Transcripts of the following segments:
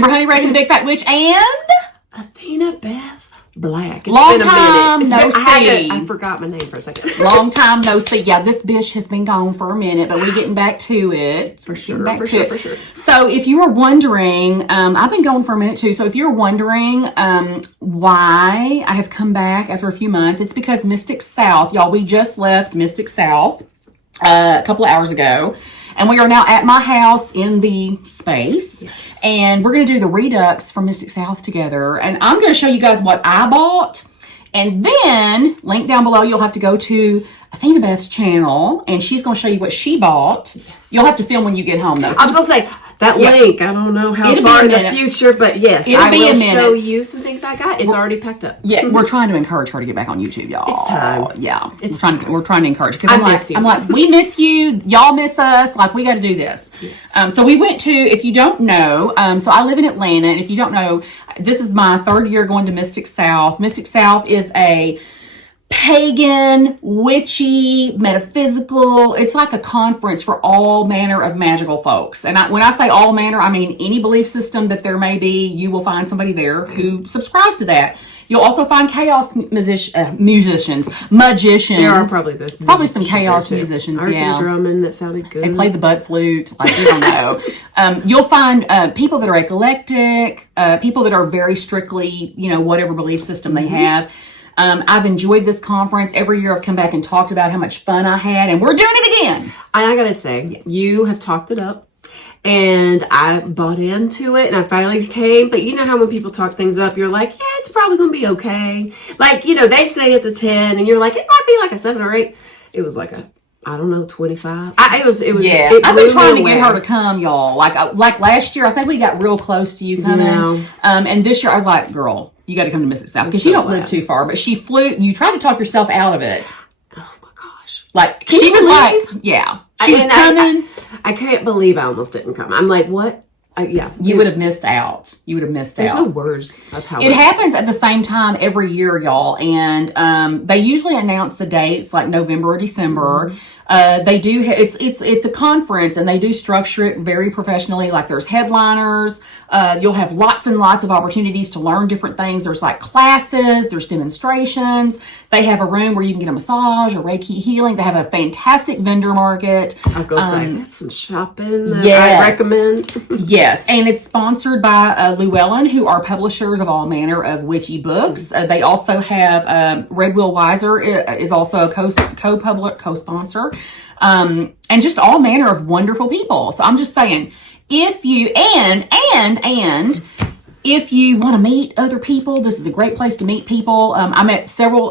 Remember Honey Raven, the Big Fat Witch, and AthenaBeth Black. Long time no see. I forgot my name for a second. Long time no see. Yeah, this bitch has been gone for a minute, but we're getting back to it. For sure. So if you were wondering, I've been going for a minute too. So if you're wondering why I have come back after a few months, it's because Mystic South, y'all, we just left Mystic South a couple of hours ago. And we are now at my house in the space. Yes. And we're going to do the Redux from Mystic South together. And I'm going to show you guys what I bought. And then, link down below, you'll have to go to AthenaBeth's channel. And she's going to show you what she bought. Yes. You'll have to film when you get home, though. So, I was going to say, that link, I don't know how far in the future, but yes, I will show you some things I got. It's already packed up. Yeah, we're trying to encourage her to get back on YouTube, y'all. It's time. Yeah, we're trying to encourage. Because I'm like, we miss you. Y'all miss us. Like, we got to do this. Yes. So we went to, if you don't know, so I live in Atlanta, and if you don't know, this is my third year going to Mystic South. Mystic South is a pagan, witchy, metaphysical. It's like a conference for all manner of magical folks. And when I say all manner, I mean any belief system that there may be, you will find somebody there who subscribes to that. You'll also find chaos musicians, magicians. There are probably some chaos musicians. Some drumming that sounded good. They play the butt flute. Like, you don't know. You'll find people that are eclectic, people that are very strictly, whatever belief system they have. I've enjoyed this conference. Every year I've come back and talked about how much fun I had, and we're doing it again. I gotta say, you have talked it up, and I bought into it, and I finally came. But you know how when people talk things up, you're like, yeah, it's probably gonna be okay. Like, they say it's a 10, and you're like, it might be like a 7 or 8. It was like a, I don't know, 25. It was. Yeah, I've been trying to get her to come, y'all. Like last year, I think we got real close to you coming. Yeah. And this year I was like, girl, you got to come to Mystic South because you don't live too far. But she flew. You tried to talk yourself out of it. Oh my gosh! Like she was like, yeah, she was coming. I can't believe I almost didn't come. I'm like, what? You would have missed out. There's no words of how it happens at the same time every year, y'all. And they usually announce the dates like November or December. They do. It's a conference, and they do structure it very professionally. Like, there's headliners. You'll have lots and lots of opportunities to learn different things. There's like classes. There's demonstrations. They have a room where you can get a massage or Reiki healing. They have a fantastic vendor market. I was going to say, there's some shopping that I recommend. Yes, and it's sponsored by Llewellyn, who are publishers of all manner of witchy books. They also have Red Will Weiser is also a co-sponsor. And just all manner of wonderful people. So I'm just saying, if you if you want to meet other people, this is a great place to meet people. I met several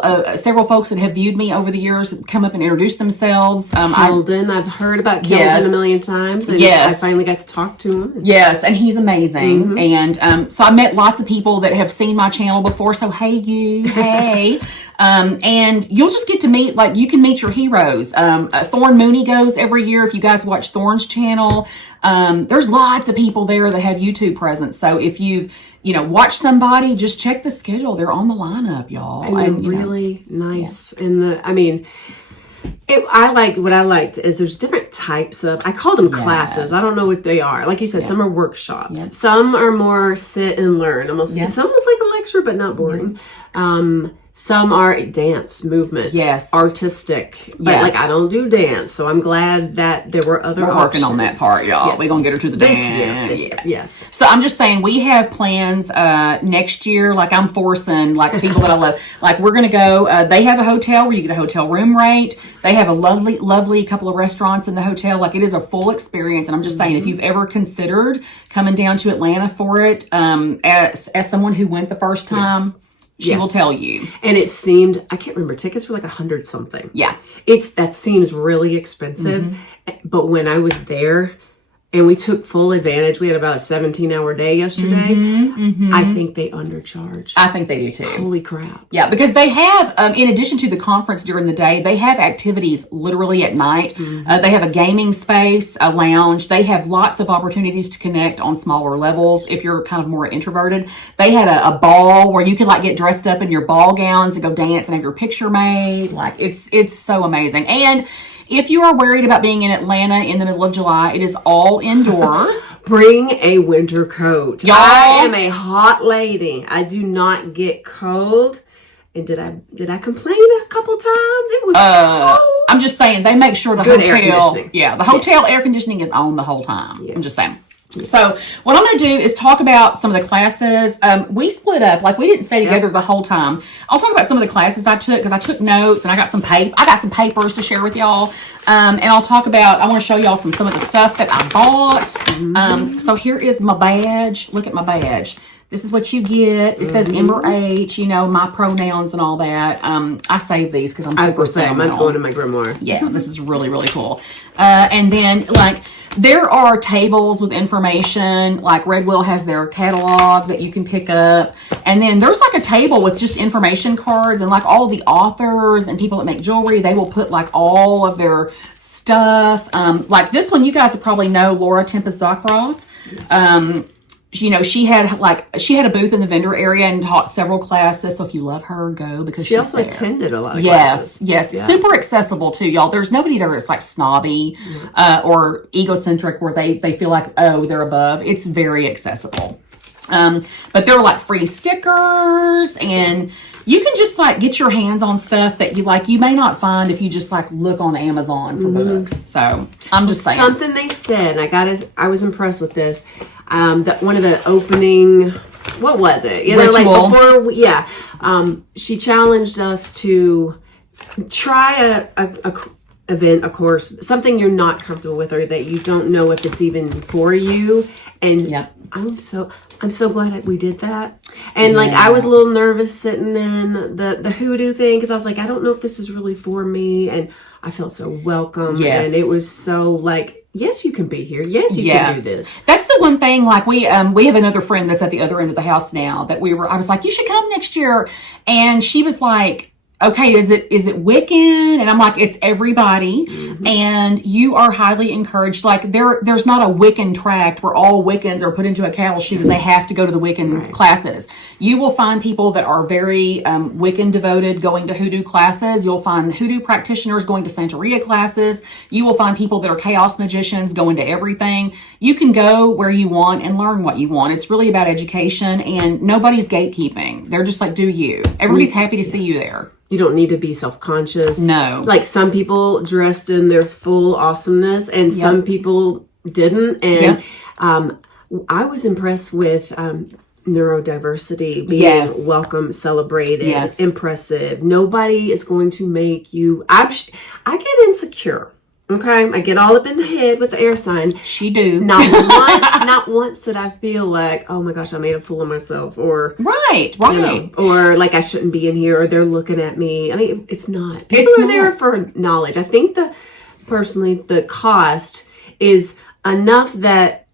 folks that have viewed me over the years, come up and introduce themselves. Kelden, I've heard about Kelden a million times, and I finally got to talk to him. Yes, and he's amazing. And so I met lots of people that have seen my channel before. So hey. And you'll just get to meet, like, you can meet your heroes. Thorn Mooney goes every year. If you guys watch Thorn's channel, there's lots of people there that have YouTube presence. So if you watch somebody, just check the schedule. They're on the lineup, y'all. And really nice. Yeah. And what I liked is there's different types of, I called them classes. I don't know what they are. Like you said, some are workshops. Yep. Some are more sit and learn. Almost, it's almost like a lecture, but not boring. Yep. Some are dance, movement, artistic. But like, I don't do dance, so I'm glad that there were other options. We're working on that part, y'all. Yeah. We're going to get her to the dance. This year, yes. So I'm just saying, we have plans next year. Like, I'm forcing, like, people that I love. Like, we're going to go. They have a hotel where you get a hotel room rate. They have a lovely couple of restaurants in the hotel. Like, it is a full experience. And I'm just saying, if you've ever considered coming down to Atlanta for it, as someone who went the first time, she will tell you. And it seemed, I can't remember, tickets were like 100 something. Yeah. That seems really expensive. But when I was there, and we took full advantage, we had about a 17-hour day yesterday. I think they undercharge. I think they do too. Holy crap. Yeah, because they have, in addition to the conference during the day, they have activities literally at night. They have a gaming space, a lounge. They have lots of opportunities to connect on smaller levels if you're kind of more introverted. They had a ball where you could like get dressed up in your ball gowns and go dance and have your picture made. Like, it's so amazing. And If you are worried about being in Atlanta in the middle of July, it is all indoors. Bring a winter coat. Y'all, I am a hot lady. I do not get cold. And did I complain a couple times? It was cold. I'm just saying, they make sure the Good hotel, air conditioning. the hotel air conditioning is on the whole time. Yes. I'm just saying. Yes. So what I'm going to do is talk about some of the classes. We split up, like we didn't stay together the whole time. I'll talk about some of the classes I took because I took notes and I got some papers to share with y'all. And I'll talk about, I want to show y'all some of the stuff that I bought. So here is my badge. Look at my badge. This is what you get. It says Ember H, my pronouns and all that. I saved these because I'm super sad. Mine's going in my grimoire. Yeah, this is really, really cool. And then, there are tables with information. Like Red Will has their catalog that you can pick up. And then there's a table with just information cards and all the authors and people that make jewelry. They will put all of their stuff. This one, you guys will probably know Laura Tempest Zakroff. Yes. She had a booth in the vendor area and taught several classes. So if you love her, go because she also attended a lot of classes. Yes, yeah. Super accessible too, y'all. There's nobody there that's snobby or egocentric where they feel like, oh, they're above. It's very accessible. But there are free stickers and you can just get your hands on stuff that you may not find if you just look on Amazon for books. So I'm just saying. Something they said, and I was impressed with this. That one of the opening, what was it? Ritual. She challenged us to try a event, a course, something you're not comfortable with or that you don't know if it's even for you. And I'm so glad that we did that. And I was a little nervous sitting in the Hoodoo thing because I was I don't know if this is really for me. And I felt so welcome. Yes. And it was so yes, you can be here. Yes, you can do this. That's the one thing. We have another friend that's at the other end of the house now that I was you should come next year. And she was okay, is it Wiccan? And I'm it's everybody. Mm-hmm. And you are highly encouraged. There's not a Wiccan tract where all Wiccans are put into a cattle chute and they have to go to the Wiccan classes. You will find people that are very Wiccan devoted going to Hoodoo classes. You'll find Hoodoo practitioners going to Santeria classes. You will find people that are chaos magicians going to everything. You can go where you want and learn what you want. It's really about education and nobody's gatekeeping. They're just do you. Everybody's happy to see you there. You don't need to be self-conscious. No. Some people dressed in their full awesomeness and some people didn't. And I was impressed with neurodiversity being welcome, celebrated, impressive. Nobody is going to make you... I get insecure. Okay, I get all up in the head with the air sign. She do. Not once did I feel oh my gosh, I made a fool of myself, or right, or I shouldn't be in here, or they're looking at me. I mean, it's not. People are there for knowledge. I think personally, the cost is enough that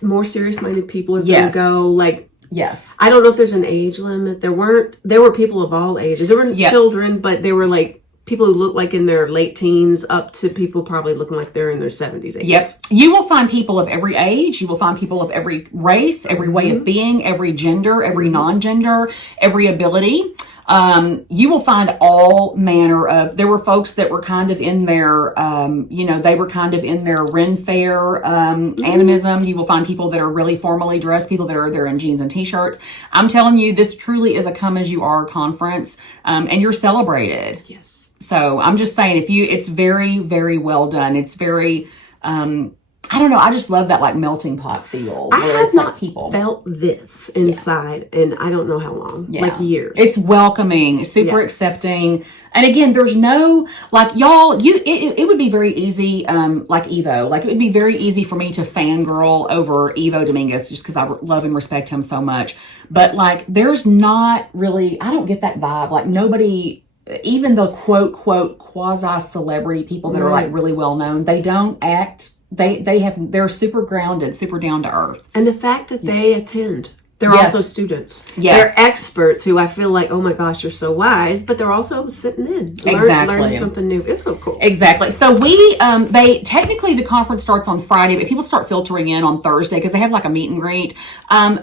more serious-minded people are going to go. Yes. I don't know if there's an age limit. There were people of all ages. There were children, but they were people who look in their late teens up to people probably looking like they're in their 70s, 80s. Yep. You will find people of every age. You will find people of every race, every way of being, every gender, every non-gender, every ability. You will find all manner of, there were folks that were kind of in their, they were kind of in their Ren Fair animism. You will find people that are really formally dressed, people that are there in jeans and t-shirts. I'm telling you, this truly is a come as you are conference, and you're celebrated. Yes. So I'm just saying, it's very, very well done. It's very, I don't know. I just love that melting pot feel. I have not felt this inside, and I don't know how long, years. It's welcoming, super accepting. And again, there's no, y'all, it would be very easy, Evo. It would be very easy for me to fangirl over Ivo Dominguez just because I love and respect him so much. But there's not really, I don't get that vibe. Nobody, even the quote quasi-celebrity people that are really well known, they don't act, they're super grounded, super down to earth. And the fact that they attend, They're also students. Yes. They're experts who I feel like, oh my gosh, you're so wise, but they're also sitting in, learning something new. It's so cool. Exactly. So technically the conference starts on Friday, but people start filtering in on Thursday because they have like a meet and greet.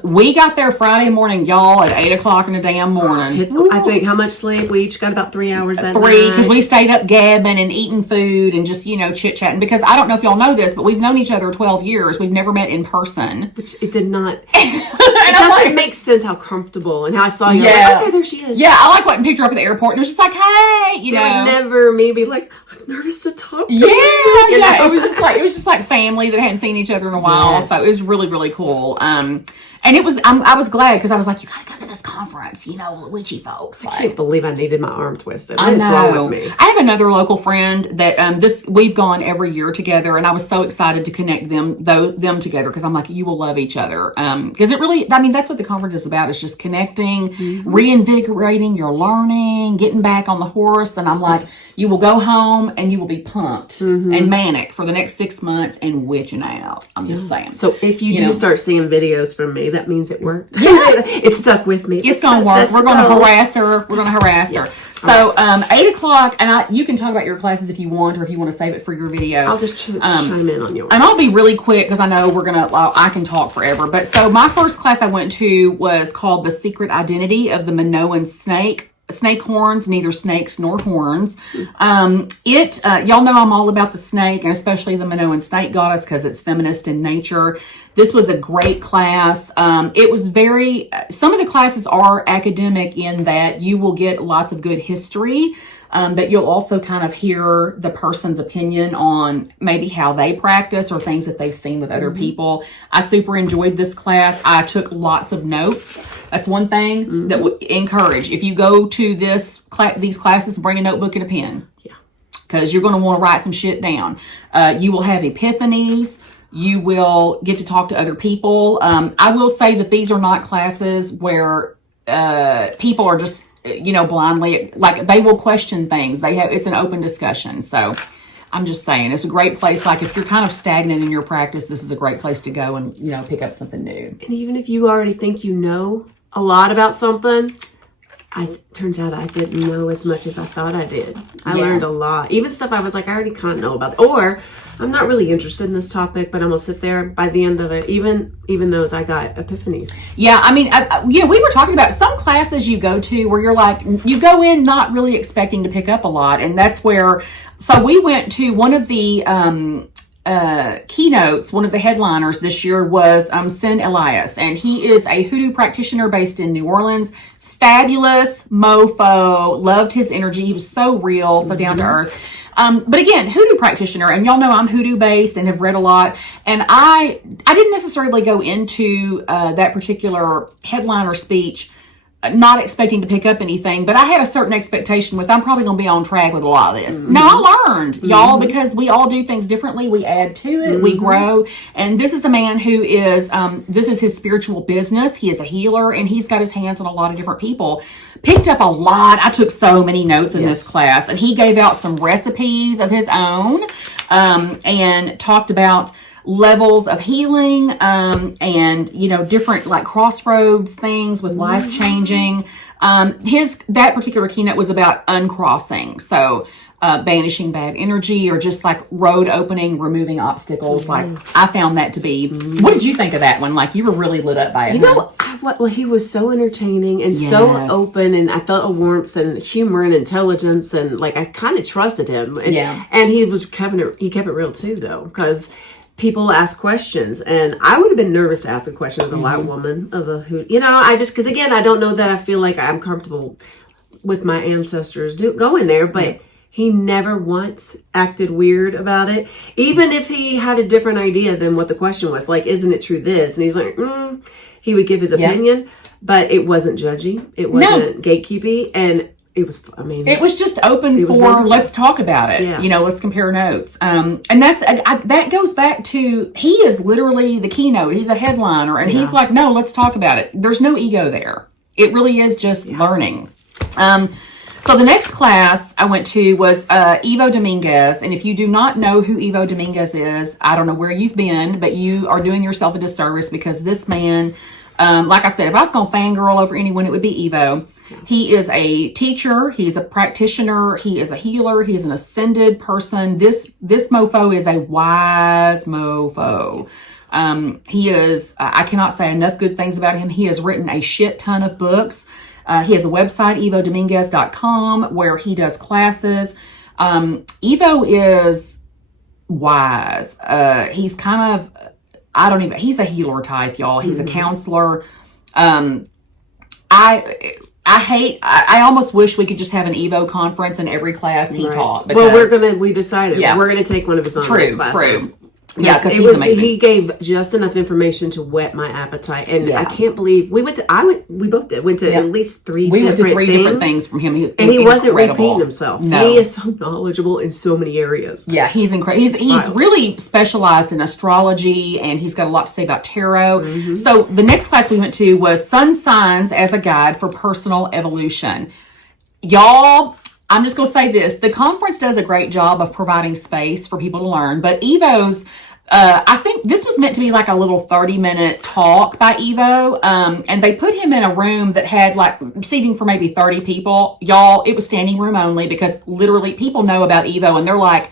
We got there Friday morning, y'all, at 8 o'clock in the damn morning. I think how much sleep? We each got about 3 hours that night. 3, because we stayed up gabbing and eating food and just, chit-chatting. Because I don't know if y'all know this, but we've known each other 12 years. We've never met in person. Which it did not... It doesn't make sense how comfortable and how I saw you. Yeah. Like, okay, there she is. Yeah, I like picked her up at the airport and it was just like, hey, There was never me be like, I'm nervous to talk to you. Yeah. It was just like family that hadn't seen each other in a while. Yes. So it was really, really cool. And it was, I was glad because I was like, you gotta go to this conference, witchy folks. I can't believe I needed my arm twisted. What is wrong with me? I have another local friend that we've gone every year together, and I was so excited to connect them together because I'm like, you will love each other. Because it really, that's what the conference is about. It's just connecting, reinvigorating your learning, getting back on the horse. And I'm like, you will go home and you will be pumped and manic for the next 6 months and witching out. I'm just saying. So if you do start seeing videos from me, that means it worked. Yes. It stuck with me. It's going to work. We're going to harass her. We're going to harass her. So 8 o'clock, and you can talk about your classes if you want, or if you want to save it for your video. I'll just chime in on yours. And I'll be really quick because I know I can talk forever. But so my first class I went to was called The Secret Identity of the Minoan Snake. Snake horns, neither snakes nor horns. Y'all know I'm all about the snake, and especially the Minoan snake goddess because it's feminist in nature. This was a great class. It was some of the classes are academic in that you will get lots of good history, but you'll also kind of hear the person's opinion on maybe how they practice or things that they've seen with other people. I super enjoyed this class. I took lots of notes. That's one thing that would encourage. If you go to these classes, bring a notebook and a pen. Yeah. Because you're going to want to write some shit down. You will have epiphanies. You will get to talk to other people. I will say that these are not classes where people are just, blindly, like they will question things. It's an open discussion. So I'm just saying, it's a great place. Like if you're kind of stagnant in your practice, this is a great place to go and, pick up something new. And even if you already think you know a lot about something, turns out I didn't know as much as I thought I did. I learned a lot. Even stuff I was like, I already kind of know about. Or I'm not really interested in this topic, but I'm going to sit there by the end of it. Even those, I got epiphanies. Yeah, we were talking about some classes you go to where you're like, you go in not really expecting to pick up a lot. And that's where, so we went to one of the keynotes, one of the headliners this year was Sin Elias. And he is a hoodoo practitioner based in New Orleans. Fabulous mofo, loved his energy. He was so real, so down to earth. But again, hoodoo practitioner, and y'all know I'm hoodoo based and have read a lot. And I didn't necessarily go into that particular headliner speech not expecting to pick up anything, but I had a certain expectation with I'm probably going to be on track with a lot of this. Now I learned, y'all, because we all do things differently. We add to it, we grow. And this is a man who is, this is his spiritual business. He is a healer and he's got his hands on a lot of different people. Picked up a lot. I took so many notes in this class, and he gave out some recipes of his own, and talked about levels of healing, and different like crossroads things with life changing. That particular keynote was about uncrossing, so banishing bad energy or just like road opening, removing obstacles. Like I found that to be. What did you think of that one? Like you were really lit up by it. Well, he was so entertaining and so open, and I felt a warmth and humor and intelligence, and like I kind of trusted him. And, and he kept it real too, though, because people ask questions, and I would have been nervous to ask a question as a white woman of a who, because again, I don't know that I feel like I'm comfortable with my ancestors going there, but he never once acted weird about it. Even if he had a different idea than what the question was, like, isn't it true this? And he's like, he would give his opinion, but it wasn't judgy. It wasn't gatekeepy. And it was, it was just open for, let's talk about it. Yeah. Let's compare notes. And that goes back to, he is literally the keynote. He's a headliner, and he's like, no, let's talk about it. There's no ego there. It really is just learning. So the next class I went to was Ivo Dominguez. And if you do not know who Ivo Dominguez is, I don't know where you've been, but you are doing yourself a disservice, because this man Like I said, if I was going to fangirl over anyone, it would be Evo. He is a teacher. He's a practitioner. He is a healer. He is an ascended person. This mofo is a wise mofo. He is, I cannot say enough good things about him. He has written a shit ton of books. He has a website, evodominguez.com, where he does classes. Evo is wise. He's kind of, he's a healer type, y'all. He's a counselor. I almost wish we could just have an Evo conference in every class he taught. Well, we decided we're going to take one of his online classes. True. Yeah, because he gave just enough information to whet my appetite, and I can't believe we both went to at least three different things from him. He wasn't repeating himself. No. He is so knowledgeable in so many areas. Yeah, he's incredible. He's really specialized in astrology, and he's got a lot to say about tarot. So the next class we went to was Sun Signs as a Guide for Personal Evolution. Y'all, I'm just going to say this. The conference does a great job of providing space for people to learn, but Evo's, I think this was meant to be like a little 30-minute talk by Evo, and they put him in a room that had like seating for maybe 30 people. Y'all, it was standing room only because literally people know about Evo, and they're like,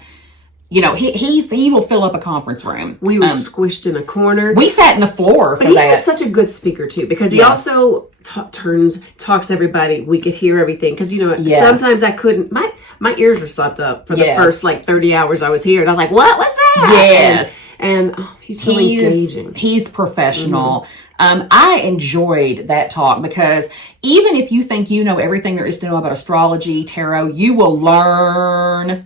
you know, he will fill up a conference room. We were squished in a corner. We sat in the floor for that. But he was such a good speaker, too, because he also talks to everybody. We could hear everything. Because, you know, sometimes I couldn't. My ears were stopped up for the first, 30 hours I was here. And I was like, what was that? Yes. And he's so engaging. He's professional. I enjoyed that talk because even if you think you know everything there is to know about astrology, tarot, you will learn.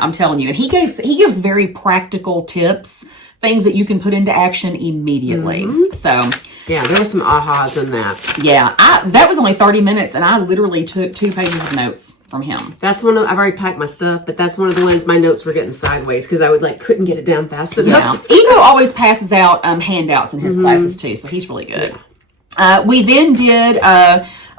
I'm telling you. And he gives very practical tips, things that you can put into action immediately. So yeah, there were some ahas in that. Yeah, that was only 30 minutes, and I literally took 2 pages of notes from him. That's I've already packed my stuff, but that's one of the ones my notes were getting sideways because I couldn't get it down fast enough. Yeah. Evo always passes out handouts in his classes too, so he's really good. Yeah. We then did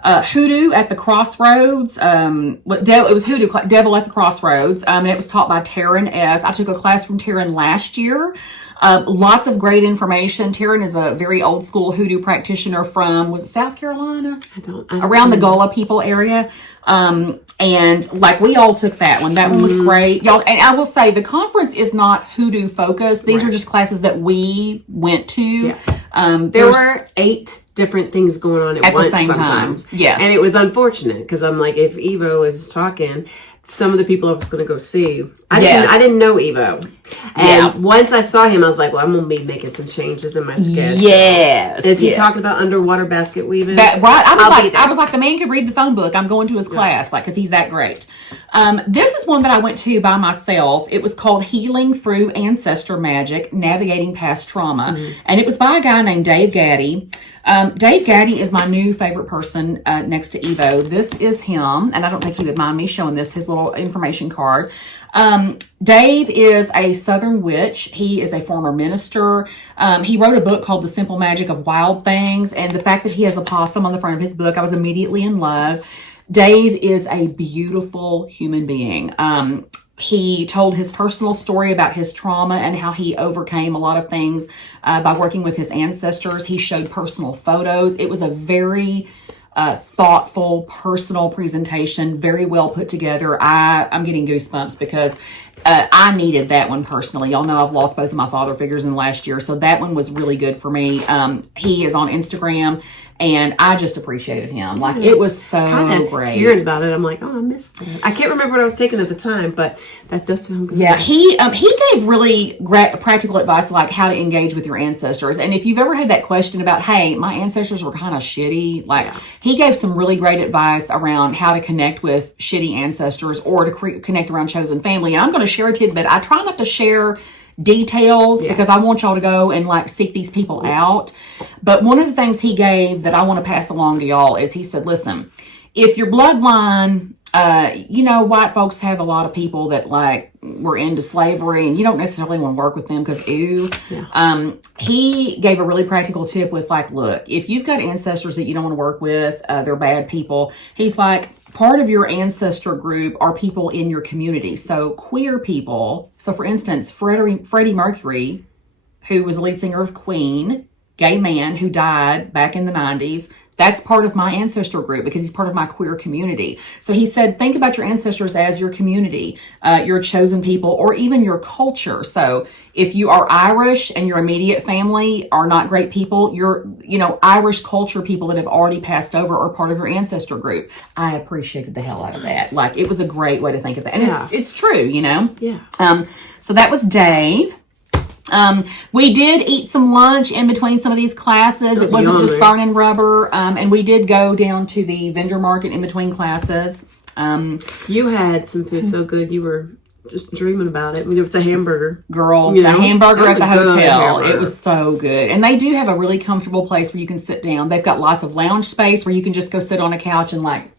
Hoodoo at the Crossroads. It was Hoodoo, Devil at the Crossroads, and it was taught by Taryn S. I took a class from Taryn last year. Lots of great information. Taryn is a very old school hoodoo practitioner from, was it South Carolina? I don't around the Gullah people area. And like we all took that one. That one was great. Y'all, and I will say the conference is not hoodoo focused. These are just classes that we went to. Yeah. There were 8 different things going on at once the same sometimes. Time. Yes. And it was unfortunate because I'm like, if Evo is talking, some of the people I was going to go see, I didn't know Evo. And once I saw him, I was like, well, I'm going to be making some changes in my schedule. Yes. Is he talking about underwater basket weaving? Right. I was like, the man could read the phone book. I'm going to his class, because he's that great. This is one that I went to by myself. It was called Healing Through Ancestor Magic, Navigating Past Trauma. And it was by a guy named Dave Gaddy. Dave Gaddy is my new favorite person next to Evo. This is him, and I don't think he would mind me showing his little information card. Dave is a Southern witch. He is a former minister. He wrote a book called The Simple Magic of Wild Things, and the fact that he has a possum on the front of his book, I was immediately in love. Dave is a beautiful human being. He told his personal story about his trauma and how he overcame a lot of things by working with his ancestors. He showed personal photos. It was a very thoughtful, personal presentation, very well put together. I'm getting goosebumps because I needed that one personally. Y'all know I've lost both of my father figures in the last year, so that one was really good for me. He is on Instagram, and I just appreciated him. Like, it was so great. Hearing about it, I'm like, oh, I missed it. I can't remember what I was taking at the time, but that does sound good. Yeah, he gave really practical advice, like how to engage with your ancestors. And if you've ever had that question about, hey, my ancestors were kind of shitty, he gave some really great advice around how to connect with shitty ancestors or to connect around chosen family. And I'm going to share a tidbit. I try not to share details because I want y'all to go and seek these people out. But one of the things he gave that I want to pass along to y'all is he said, listen, if your bloodline, white folks have a lot of people that were into slavery and you don't necessarily want to work with them because he gave a really practical tip with look, if you've got ancestors that you don't want to work with, they're bad people. He's like, part of your ancestor group are people in your community. So queer people. So for instance, Freddie Mercury, who was the lead singer of Queen, gay man who died back in the 90s. That's part of my ancestor group because he's part of my queer community. So he said, think about your ancestors as your community, your chosen people, or even your culture. So if you are Irish and your immediate family are not great people, your, Irish culture people that have already passed over are part of your ancestor group. I appreciated the hell out of that. Like, it was a great way to think of it. And it's true, Yeah. So that was Dave. We did eat some lunch in between some of these classes. It wasn't just fern and rubber. And we did go down to the vendor market in between classes. You had some food so good you were just dreaming about it with the hamburger. Girl, the hamburger at the hotel. It was so good. And they do have a really comfortable place where you can sit down. They've got lots of lounge space where you can just go sit on a couch and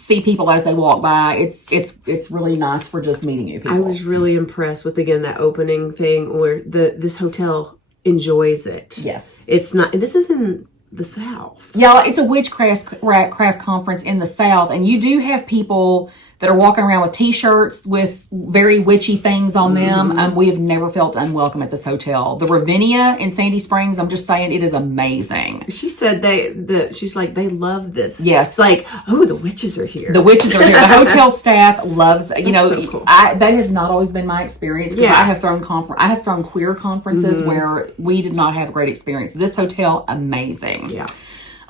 see people as they walk by. It's really nice for just meeting new people. I was really impressed with, again, that opening thing where this hotel enjoys it. Yes. It's not, this is in the South. Yeah, it's a witchcraft conference in the South, and you do have people that are walking around with t-shirts with very witchy things on them. We have never felt unwelcome at this hotel. The Ravinia in Sandy Springs, I'm just saying, it is amazing. She said she's like, they love this. Yes. It's like, oh, the witches are here. The witches are here. The hotel staff loves, so cool. that has not always been my experience. Yeah. I have thrown queer conferences where we did not have a great experience. This hotel, amazing. Yeah.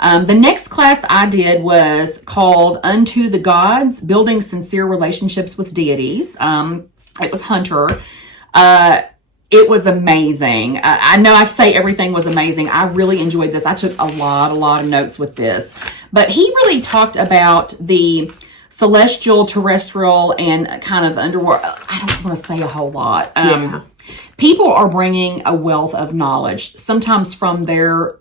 The next class I did was called Unto the Gods, Building Sincere Relationships with Deities. It was Hunter. It was amazing. I know I say everything was amazing. I really enjoyed this. I took a lot of notes with this. But he really talked about the celestial, terrestrial, and kind of underworld. I don't want to say a whole lot. People are bringing a wealth of knowledge, sometimes from their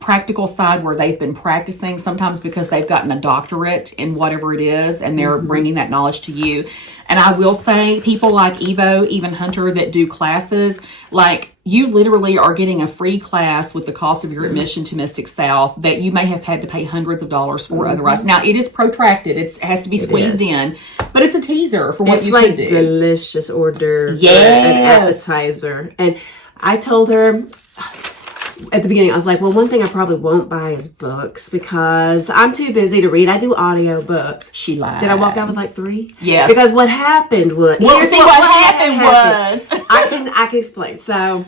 practical side where they've been practicing, sometimes because they've gotten a doctorate in whatever it is and they're bringing that knowledge to you. And I will say, people like Evo, even Hunter, that do classes, like, you literally are getting a free class with the cost of your admission to Mystic South that you may have had to pay hundreds of dollars for otherwise. Now, it is protracted. It has to be squeezed in, but it's a teaser for what you can do. It's like delicious hors d'oeuvre, an appetizer. And I told her at the beginning, I was like, well, one thing I probably won't buy is books because I'm too busy to read. I do audio books. She lied. Did I walk out with like 3? Yes. Because what happened was... Well, see, what happened was... I can explain. So,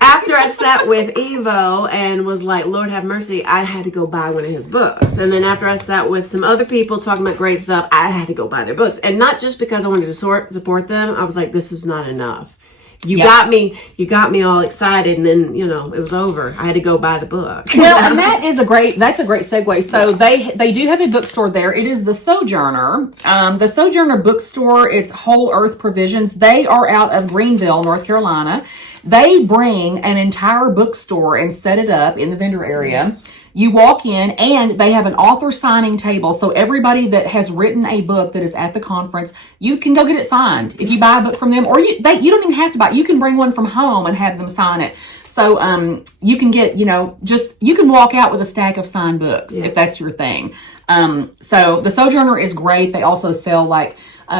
after I sat with Evo and was like, Lord have mercy, I had to go buy one of his books. And then after I sat with some other people talking about great stuff, I had to go buy their books. And not just because I wanted to support them. I was like, this is not enough. You got me all excited, and then, it was over. I had to go buy the book. Well, and that's a great segue. So they do have a bookstore there. It is the Sojourner. The Sojourner Bookstore, it's Whole Earth Provisions. They are out of Greenville, North Carolina. They bring an entire bookstore and set it up in the vendor area. Yes. You walk in, and they have an author signing table. So everybody that has written a book that is at the conference, you can go get it signed. If you buy a book from them, or you don't even have to buy it. You can bring one from home and have them sign it. So you can get, you can walk out with a stack of signed books if that's your thing. So the Sojourner is great. They also sell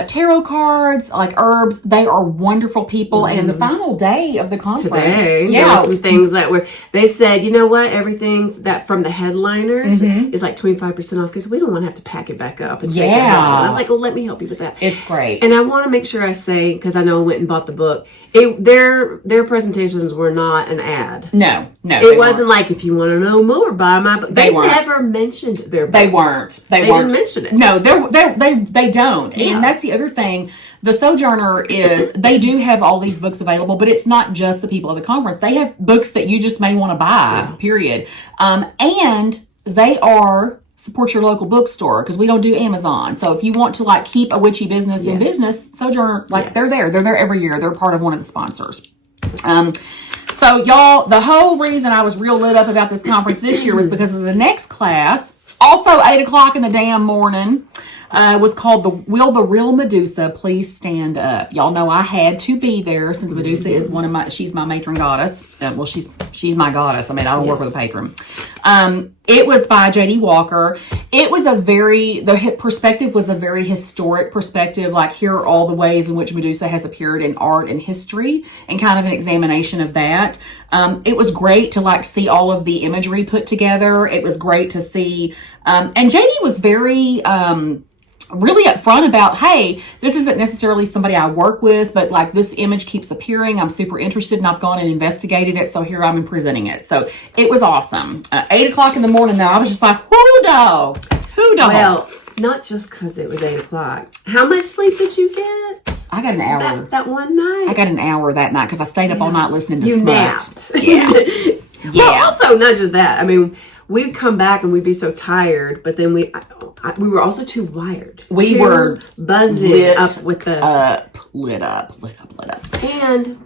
tarot cards, like herbs. They are wonderful people. And the final day of the conference, today, there were some things that they said, you know what, everything that from the headliners is like 25% off because we don't want to have to pack it back up and take it home. And I was like, well, let me help you with that. It's great. And I want to make sure I say, because I know I went and bought the book, their presentations were not an ad. No, it wasn't like, if you want to know more, buy my book. They never mentioned their books. They weren't. They didn't mention it. No, they don't. Yeah. And that's the other thing. The Sojourner is, they do have all these books available, but it's not just the people at the conference. They have books that you just may want to buy, period. And they support your local bookstore, because we don't do Amazon. So if you want to keep a witchy business in business, Sojourner, they're there. They're there every year. They're part of one of the sponsors. So y'all, the whole reason I was real lit up about this conference this year was because of the next class, also 8:00 in the damn morning, was called Will the Real Medusa Please Stand Up? Y'all know I had to be there since Medusa is she's my matron goddess. well, she's my goddess. I mean, I don't work with a patron. It was by J.D. Walker. It was the perspective was a very historic perspective. Like, here are all the ways in which Medusa has appeared in art and history, and kind of an examination of that. It was great to like see all of the imagery put together. It was great to see, and J.D. was very, really upfront about, hey, this isn't necessarily somebody I work with, but like this image keeps appearing. I'm super interested, and I've gone and investigated it. So here I'm presenting it. So it was awesome. 8 o'clock in the morning, though, I was just like, Hoodoo. Well, not just because it was 8 o'clock. How much sleep did you get? I got an hour. That one night? I got an hour that night because I stayed up all night listening to Smut. Napped. Yeah. Well, also, not just that. I mean, we'd come back and we'd be so tired, but then we were also too wired. We were buzzing up with the lit up. And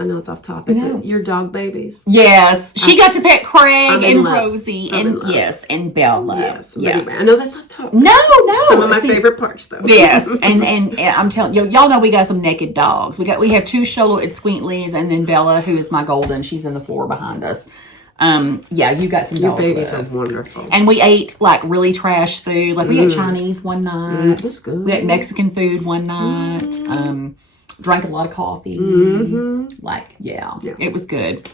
I know it's off topic, but your dog babies. Yes, she got to pet Craig and Rosie and and Bella. Yes, yeah. Anyway, I know that's off topic. No. Some of my favorite parts, though. Yes, and I'm telling y'all know we got some naked dogs. We have 2 Sholo and Squeentleys, and then Bella, who is my golden. She's in the floor behind us. You got some Your dog babies love. are wonderful. And we ate like really trash food. Like we ate Chinese one night. That's good. We ate Mexican food one night. Drank a lot of coffee. Like, it was good.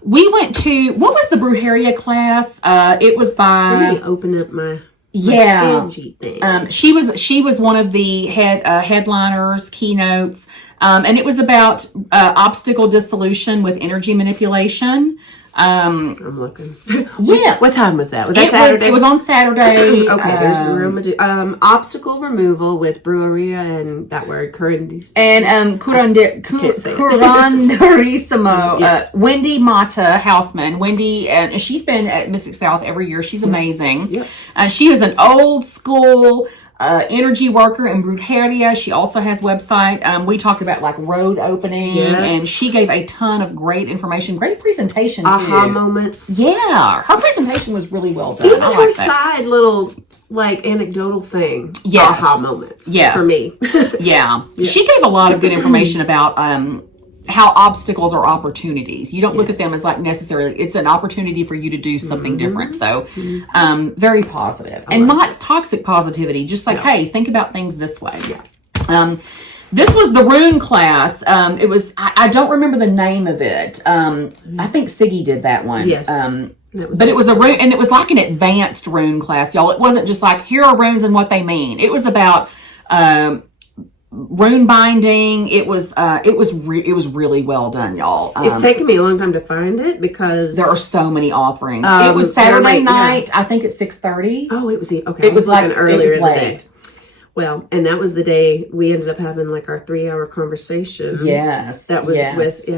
We went to, what was the Brujeria class? It was by... Let me open up my thing. She was one of the headliners, keynotes, and it was about obstacle dissolution with energy manipulation. I'm looking. Yeah. What time was that? Was that Saturday? It was on Saturday. Okay, there's the Real Medusa. Obstacle removal with Brujeria and that word, Curandis. And Curanderisimo. Yes. Wendy Mata Houseman. Wendy, she's been at Mystic South every year. She's amazing. Yep. She is an old school energy worker in Brujeria. She also has website. We talked about like road opening, and she gave a ton of great information, great presentation too. Aha moments. Yeah, her presentation was really well done. Even I her like that. side little like anecdotal thing. Yes. Aha moments. Yes. For me. Yeah. She gave a lot of good information about how obstacles are opportunities. You don't look at them as like necessarily, it's an opportunity for you to do something different. So very positive. And not toxic positivity, just like, hey, think about things this way. This was the Rune class. It was, I don't remember the name of it. I think Siggy did that one. Yes. But it was a rune, and it was like an advanced rune class, y'all. It wasn't just like, here are runes and what they mean. It was about Rune Binding. It was really well done, y'all. It's taken me a long time to find it because there are so many offerings. It was Saturday night, I think at 6:30. Oh, it was okay. It was like earlier it was late. in the day. Well, and that was the day we ended up having like our 3-hour conversation. Yes, that was with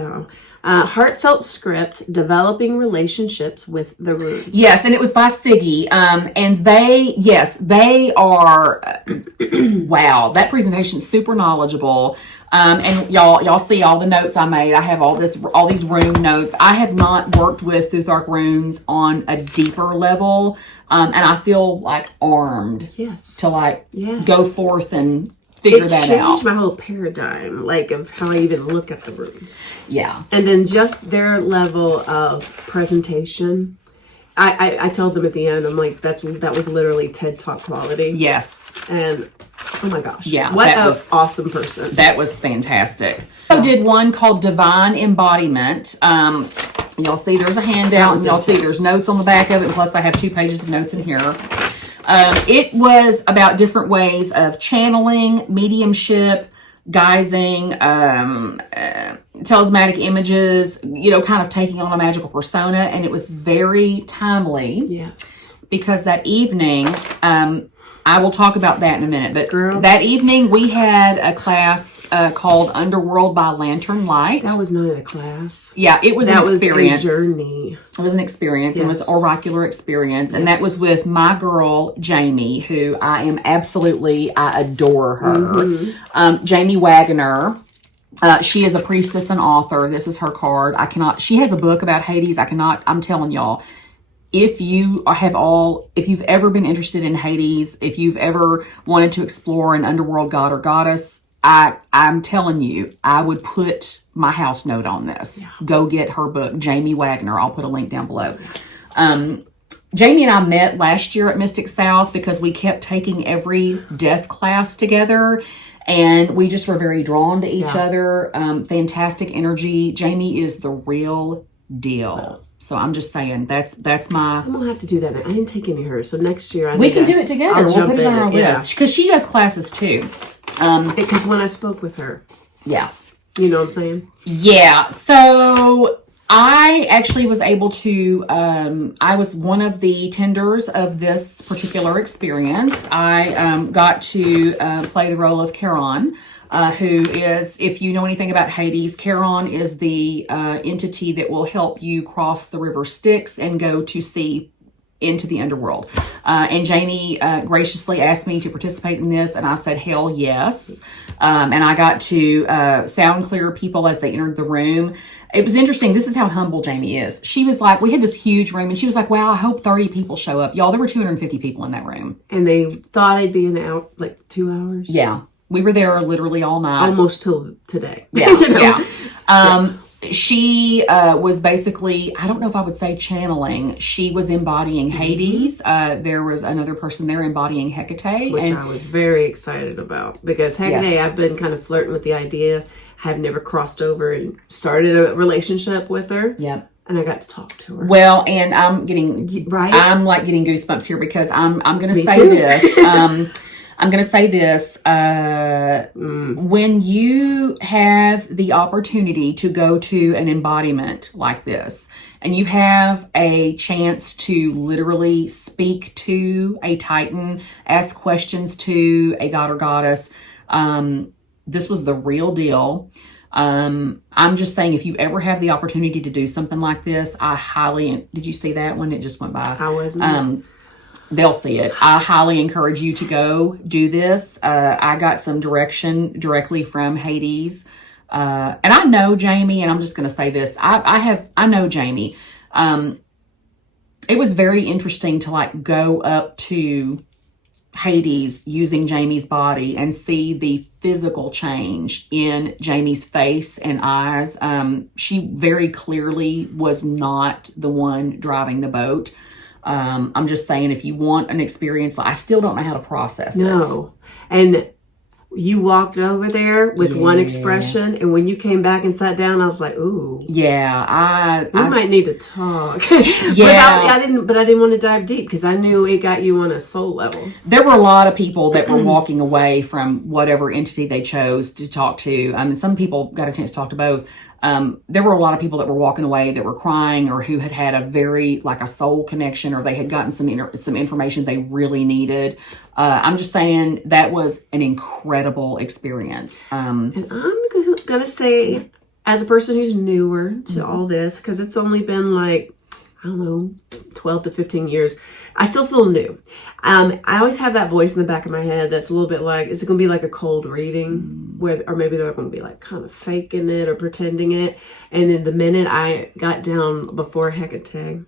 heartfelt script, developing relationships with the runes. Yes, and it was by Siggy. And they are wow, that presentation is super knowledgeable. And y'all see all the notes I made. I have all these rune notes. I have not worked with Futhark runes on a deeper level. And I feel like armed to go forth and figure that out. It changed my whole paradigm, like of how I even look at the runes. Yeah. And then just their level of presentation. I told them at the end, I'm like, that was literally TED Talk quality. Yes. And oh my gosh. Yeah. What an awesome person. That was fantastic. I did one called Divine Embodiment. Y'all see there's a handout, and y'all see there's notes on the back of it, plus I have 2 pages of notes in here. It was about different ways of channeling, mediumship, guising, talismanic images, kind of taking on a magical persona, and it was very timely. Yes. Because that evening, I will talk about that in a minute, but that evening we had a class called Underworld by Lantern Light. That was not a class. Yeah, it was an experience. That was a journey. It was an experience. It was an oracular experience. And that was with my girl, Jamie, who I adore her. Jamie Wagner. She is a priestess and author. This is her card. She has a book about Hades. I'm telling y'all, if you've ever been interested in Hades, if you've ever wanted to explore an underworld god or goddess, I'm telling you, I would put my house note on this. Yeah. Go get her book, Jamie Wagner. I'll put a link down below. Jamie and I met last year at Mystic South because we kept taking every death class together, and we just were very drawn to each other. Fantastic energy. Jamie is the real deal. Wow. So I'm just saying that's my. I'm gonna have to do that. I didn't take any of hers, so next year we can do it together. We'll put it on our list because she does classes too. Because when I spoke with her, you know what I'm saying? Yeah. So I actually was able to. I was one of the tenders of this particular experience. I got to play the role of Charon. Who is, if you know anything about Hades, Charon is the entity that will help you cross the river Styx and go to sea into the underworld. And Jamie graciously asked me to participate in this, and I said, hell yes. And I got to sound clear people as they entered the room. It was interesting. This is how humble Jamie is. She was like, we had this huge room, and she was like, wow, I hope 30 people show up. Y'all, there were 250 people in that room. And they thought I'd be in the out like 2 hours? Yeah. We were there literally all night. Almost till today. Yeah, you know? Yeah. She was basically, I don't know if I would say channeling. She was embodying Hades. There was another person there embodying Hecate. Which I was very excited about. Because Hecate, I've been kind of flirting with the idea. Have never crossed over and started a relationship with her. Yep. And I got to talk to her. Well, and I'm getting getting goosebumps here because I'm going to say this. I'm going to say this. When you have the opportunity to go to an embodiment like this, and you have a chance to literally speak to a Titan, ask questions to a god or goddess, this was the real deal. I'm just saying, if you ever have the opportunity to do something like this, did you see that one? It just went by. I wasn't. They'll see it. I highly encourage you to go do this. I got some direction directly from Hades. And I know Jamie, and I'm just going to say this. I know Jamie. It was very interesting to like go up to Hades using Jamie's body and see the physical change in Jamie's face and eyes. She very clearly was not the one driving the boat. I'm just saying, if you want an experience, I still don't know how to process it. No. And you walked over there with one expression, and when you came back and sat down, I was like, ooh. Yeah, we might need to talk. Yeah. I didn't want to dive deep because I knew it got you on a soul level. There were a lot of people that were walking away from whatever entity they chose to talk to. I mean, some people got a chance to talk to both. There were a lot of people that were walking away that were crying, or who had a very, like a soul connection, or they had gotten some information they really needed. I'm just saying that was an incredible experience. And I'm going to say, as a person who's newer to all this, because it's only been like, I don't know, 12 to 15 years, I still feel new. I always have that voice in the back of my head that's a little bit like, is it going to be like a cold reading? Or maybe they're going to be like kind of faking it or pretending it. And then the minute I got down before Hecate,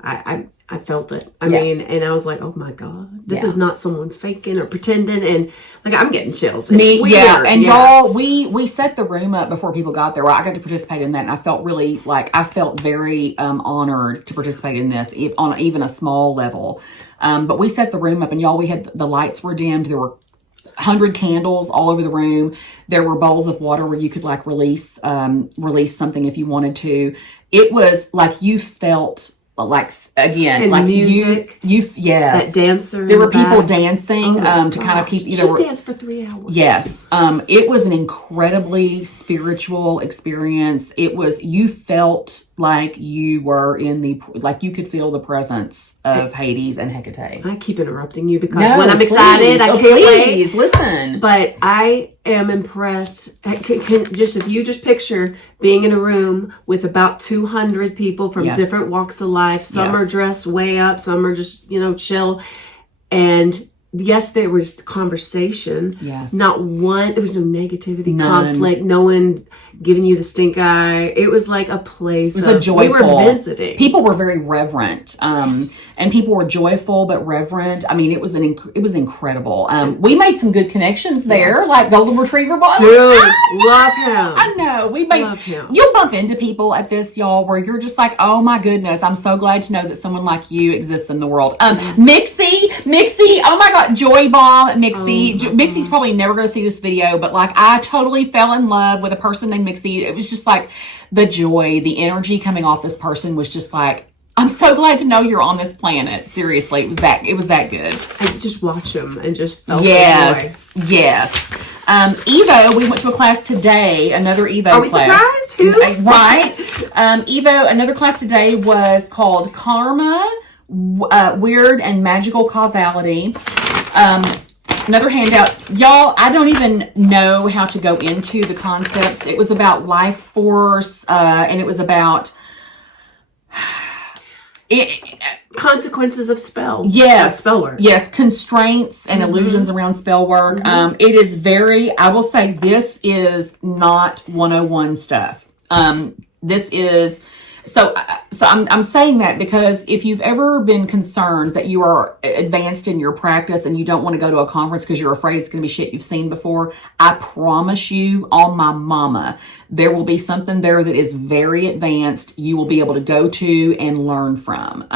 I felt it. I mean, and I was like, oh my God, this is not someone faking or pretending. And like, I'm getting chills. It's weird. Yeah. And y'all, we set the room up before people got there. Well, I got to participate in that. And I felt really I felt very honored to participate in this on even a small level. But we set the room up, and y'all, the lights were dimmed. There were 100 candles all over the room. There were bowls of water where you could like release something if you wanted to. It was like you felt like, again, and like music, yes, that dancer. There were people dancing to kind of keep. She danced for 3 hours. Yes, it was an incredibly spiritual experience. You felt like you were you could feel the presence of Hades and Hecate. I keep interrupting you because when I'm excited, I can't wait. Listen. But I am impressed. If you just picture being in a room with about 200 people from different walks of life. Some are dressed way up, some are just, chill. And yes, there was conversation. Yes. There was no negativity, conflict, no one giving you the stink eye. It was like a place. It was a joyful. We were visiting. People were very reverent, and people were joyful but reverent. I mean, it was incredible. We made some good connections there, like Golden Retriever boy. Dude, love him. I know. Love him. You'll bump into people at this, y'all, where you're just like, oh my goodness, I'm so glad to know that someone like you exists in the world. Mixie, oh my God, Joy Bomb, Mixie. Mixie's probably never going to see this video, but like, I totally fell in love with a person named Mixie. It was just like the joy, the energy coming off this person was just like, I'm so glad to know you're on this planet. Seriously, it was that good. I just watch them and just felt yes. Evo, we went to a class today, another Evo class. Are we surprised? Who? Right. Evo, another class today was called Karma, Weird and Magical Causality. Another handout. Y'all, I don't even know how to go into the concepts. It was about life force, and it was about... consequences of spell. Yes. Spell work. Yes. Constraints and illusions around spell work. It is very, I will say this is not 101 stuff. This is, so I'm saying that because if you've ever been concerned that you are advanced in your practice and you don't want to go to a conference because you're afraid it's going to be shit you've seen before, I promise you on my mama, there will be something there that is very advanced you will be able to go to and learn from.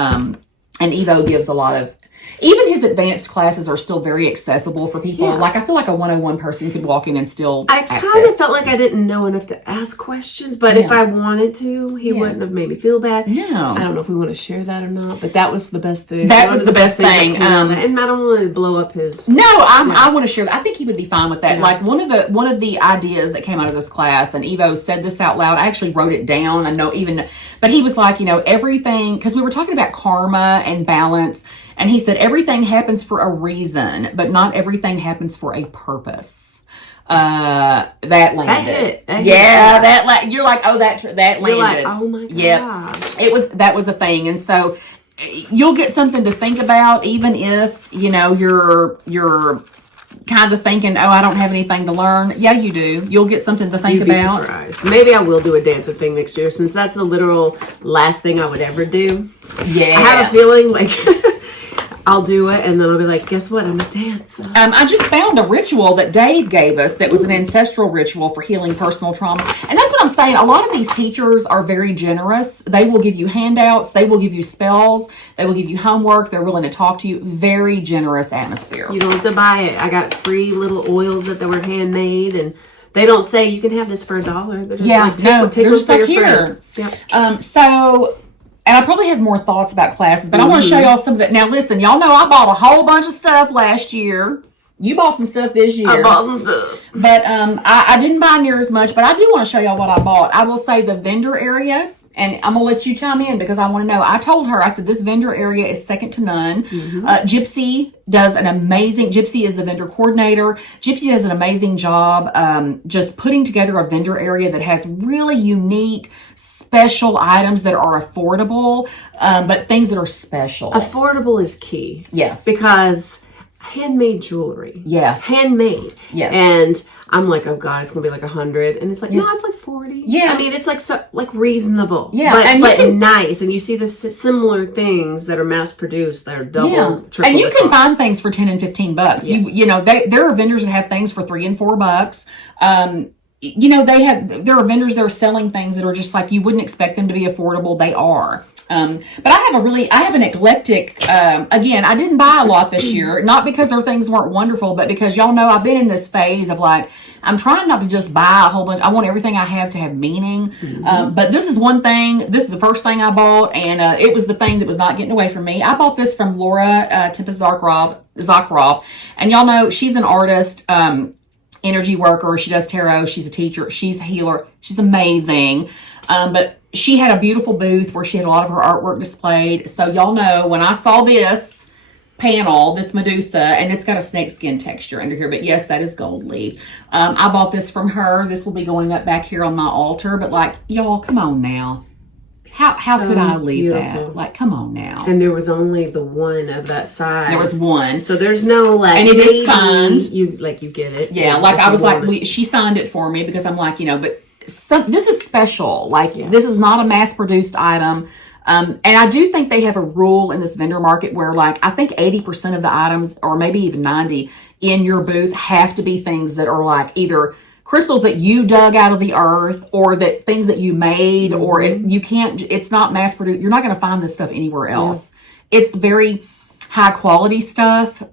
And Evo gives a lot of, even his advanced classes are still very accessible for people. Yeah. Like, I feel like a 101 person could walk in and still I kind of felt like I didn't know enough to ask questions, but if I wanted to, he wouldn't have made me feel bad. No. I don't know if we want to share that or not, but that was the best thing. That was the best thing. And I don't want to blow up his... No, I want to share that. I think he would be fine with that. Yeah. Like, one of the ideas that came out of this class, and Evo said this out loud, I actually wrote it down. I know but he was like, everything, because we were talking about karma and balance, and he said everything happens for a reason, but not everything happens for a purpose. That landed. You're like, oh, that landed. You're like, oh my God. Yeah, that was a thing, and so you'll get something to think about, even if you're kind of thinking, oh, I don't have anything to learn. Yeah, you do. You'll get something to think about. Surprised. Maybe I will do a dancing thing next year, since that's the literal last thing I would ever do. Yeah, I have a feeling like I'll do it, and then I'll be like, guess what? I'm a dancer. I just found a ritual that Dave gave us that was an ancestral ritual for healing personal trauma. And that's what I'm saying. A lot of these teachers are very generous. They will give you handouts. They will give you spells. They will give you homework. They're willing to talk to you. Very generous atmosphere. You don't have to buy it. I got free little oils that were handmade, and they don't say you can have this for $1. They're just take one for your friend. Yep. And I probably have more thoughts about classes, but I want to show y'all some of it. Now, listen, y'all know I bought a whole bunch of stuff last year. You bought some stuff this year. I bought some stuff. But I didn't buy near as much, but I do want to show y'all what I bought. I will say the vendor area, and I'm going to let you chime in because I want to know. I told her, I said, this vendor area is second to none. Gypsy Gypsy is the vendor coordinator. Gypsy does an amazing job just putting together a vendor area that has really unique, special items that are affordable, but things that are special. Affordable is key. Yes. Because handmade jewelry. Yes. Handmade. Yes. And I'm like, oh God, it's going to be like 100. And it's like, no, it's like 40. Yeah. I mean, it's like reasonable. Yeah. But nice. And you see the similar things that are mass produced that are double, triple. And you can find things for $10 and $15. Yes. There are vendors that have things for $3 and $4. There are vendors that are selling things that are just like, you wouldn't expect them to be affordable. They are. But I have an eclectic, again, I didn't buy a lot this year, not because their things weren't wonderful, but because y'all know I've been in this phase of like, I'm trying not to just buy a whole bunch. I want everything I have to have meaning. But this is one thing. This is the first thing I bought, and it was the thing that was not getting away from me. I bought this from Laura Tempest Zakharov, and y'all know she's an artist, energy worker. She does tarot. She's a teacher. She's a healer. She's amazing. But she had a beautiful booth where she had a lot of her artwork displayed. So y'all know when I saw this panel, this Medusa, and it's got a snakeskin texture under here, but yes, that is gold leaf. I bought this from her. This will be going up back here on my altar, but like, y'all, come on now. How So could I leave beautiful. that? Like, come on now. And there was only the one of that size. There was one. So there's no like, and it is signed. You get it. Yeah, like I was like, she signed it for me because I'm like, but this is special. Like, this is not a mass-produced item. And I do think they have a rule in this vendor market where, like, I think 80% of the items, or maybe even 90 in your booth, have to be things that are like either crystals that you dug out of the earth, or that things that you made, or it's not mass produced. You're not going to find this stuff anywhere else. Yeah. It's very high quality stuff.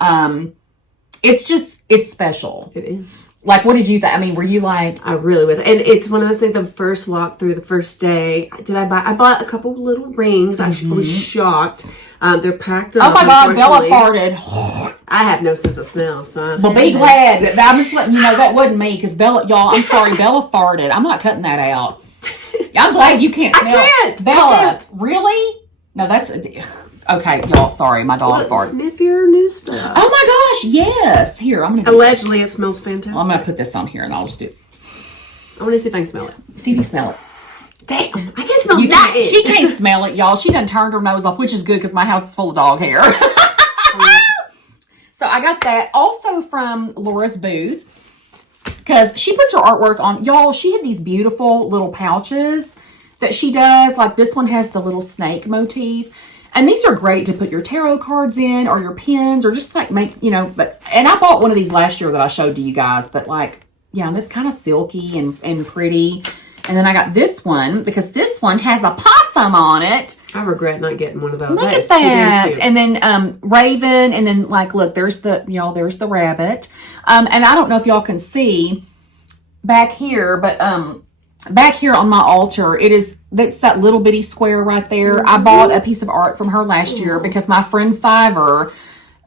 It's special. It is. Like, what did you think? I mean, were you like... I really was. And it's one of those things, the first walk through, the first day, I bought a couple little rings. I was shocked. They're packed up. Oh my God, Bella farted. I have no sense of smell. So well, be glad. I'm just letting you know that wasn't me, because Bella, y'all, I'm sorry, Bella farted. I'm not cutting that out. I'm glad you can't smell. I can't. Bella, really? No, that's... Okay, y'all, sorry, my dog farted. Sniff your new stuff. Oh my gosh, yes. Here, I'm going to... Allegedly, it smells fantastic. Well, I'm going to put this on here and I'll just do it. I want to see if I can smell it. See if you smell it. Damn, I can't smell that. She can't smell it, y'all. She done turned her nose off, which is good because my house is full of dog hair. So I got that also from Laura's booth, because she puts her artwork on. Y'all, she had these beautiful little pouches that she does. Like, this one has the little snake motif. And these are great to put your tarot cards in, or your pins, or just like make, but, and I bought one of these last year that I showed to you guys, but like, yeah, that's kind of silky and pretty. And then I got this one, because this one has a possum on it. I regret not getting one of those. Look at that. And then raven, and then like, look, there's the rabbit. And I don't know if y'all can see back here, but back here on my altar, that's that little bitty square right there. Mm-hmm. I bought a piece of art from her last year because my friend Fiverr,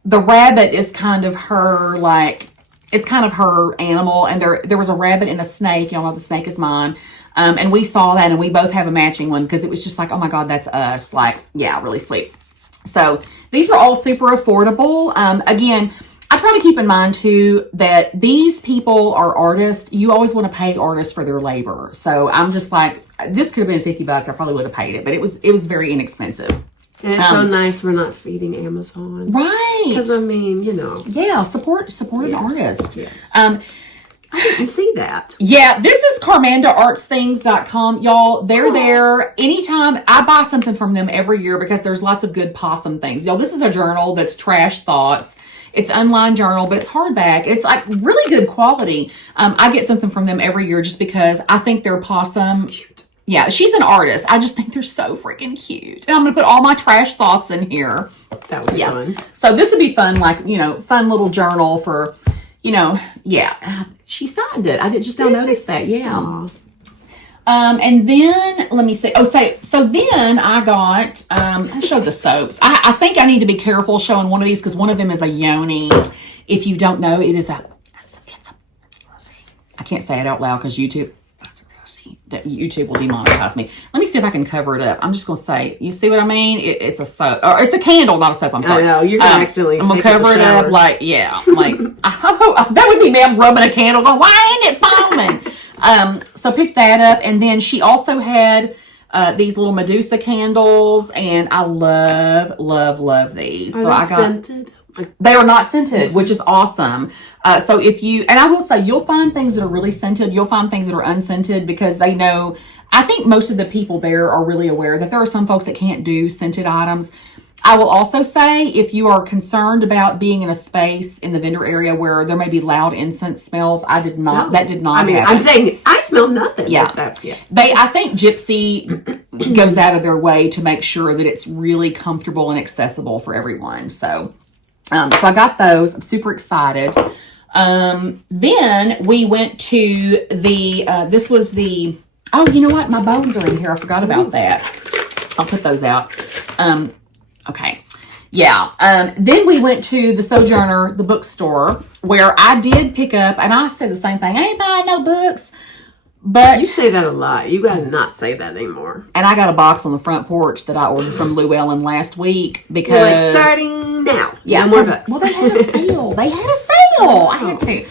the rabbit is kind of her, like, it's kind of her animal. And there was a rabbit and a snake. Y'all know the snake is mine. And we saw that, and we both have a matching one, because it was just like, oh my God, that's us. Like, yeah, really sweet. So these are all super affordable. Again, I try to keep in mind too that these people are artists. You always want to pay artists for their labor. So I'm just like, this could have been $50. I probably would have paid it, but it was very inexpensive. And it's so nice we're not feeding Amazon. Right. Because, I mean, Yeah, support an artist. Yes. I didn't see that. Yeah, this is CarandaArtsThings.com. Y'all, they're there anytime. I buy something from them every year because there's lots of good possum things. Y'all, this is a journal that's Trash Thoughts. It's an online journal, but it's hardback. It's like really good quality. I get something from them every year just because I think their possum... So cute. Yeah, she's an artist. I just think they're so freaking cute. And I'm going to put all my trash thoughts in here. That would be fun. So this would be fun, like, fun little journal for, yeah. She signed it. I just now noticed that. Yeah. Aww. And then, let me see. So then I got, I showed the soaps. I think I need to be careful showing one of these because one of them is a yoni. If you don't know, it's a I can't say it out loud because YouTube will demonetize me. Let me see if I can cover it up. I'm just going to say, you see what I mean? It's a soap, or it's a candle, not a soap. I'm sorry. I know, you're going to accidentally I'm going to cover it up like, that would be me. I'm rubbing a candle going, why ain't it foaming? So pick that up. And then she also had these little Medusa candles, and I love these. Are they scented? They are not scented, which is awesome. So and I will say, you'll find things that are really scented. You'll find things that are unscented because they know, I think most of the people there are really aware that there are some folks that can't do scented items. I will also say, if you are concerned about being in a space in the vendor area where there may be loud incense smells, that did not happen. I'm saying I smell nothing. Yeah. I think Gypsy goes out of their way to make sure that it's really comfortable and accessible for everyone. So I got those. I'm super excited. Then we went to this was the, oh, you know what? My bones are in here. I forgot about that. I'll put those out. Okay. Yeah. Then we went to the Sojourner, the bookstore, where I did pick up, and I said the same thing. I ain't buying no books. But you say that a lot. You gotta not say that anymore. And I got a box on the front porch that I ordered from Llewellyn last week because... Well, it's starting now. Yeah. No more books. Well, they had a sale. I had to.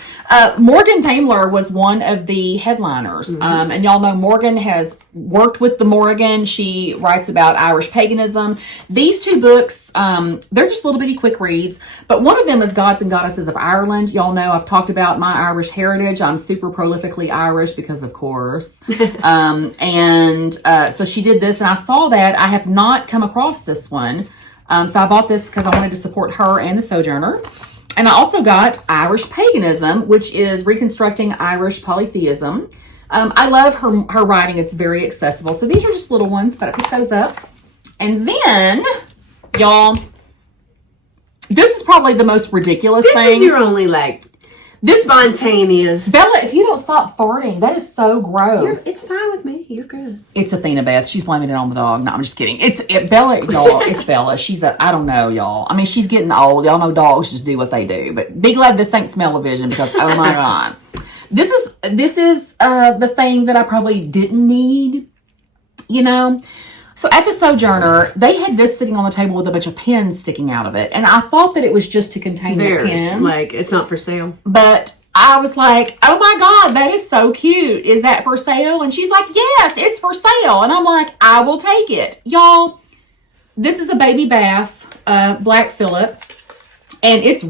Morgan Daimler was one of the headliners. And y'all know Morgan has worked with the Morgan. She writes about Irish paganism. These two books, they're just little bitty quick reads. But one of them is Gods and Goddesses of Ireland. Y'all know I've talked about my Irish heritage. I'm super prolifically Irish because, of course. So she did this, and I saw that. I have not come across this one. So I bought this because I wanted to support her and the Sojourner. And I also got Irish Paganism, which is reconstructing Irish polytheism. I love her writing. It's very accessible. So these are just little ones, but I picked those up. And then, y'all, this is probably the most ridiculous thing. This is your only, this spontaneous. Bella, if you don't stop farting, that is so gross. It's fine with me. You're good. It's AthenaBeth. She's blaming it on the dog. No, I'm just kidding. Bella, y'all. It's Bella. I don't know, y'all. I mean, she's getting old. Y'all know dogs just do what they do. But be glad this ain't smell-o-vision because, oh my God. This is the thing that I probably didn't need, you know. So at the Sojourner, they had this sitting on the table with a bunch of pins sticking out of it. And I thought that it was just to contain the pins. It's not for sale. But I was like, oh my God, that is so cute. Is that for sale? And she's like, yes, it's for sale. And I'm like, I will take it. Y'all, this is a baby bath, Black Phillip. And it's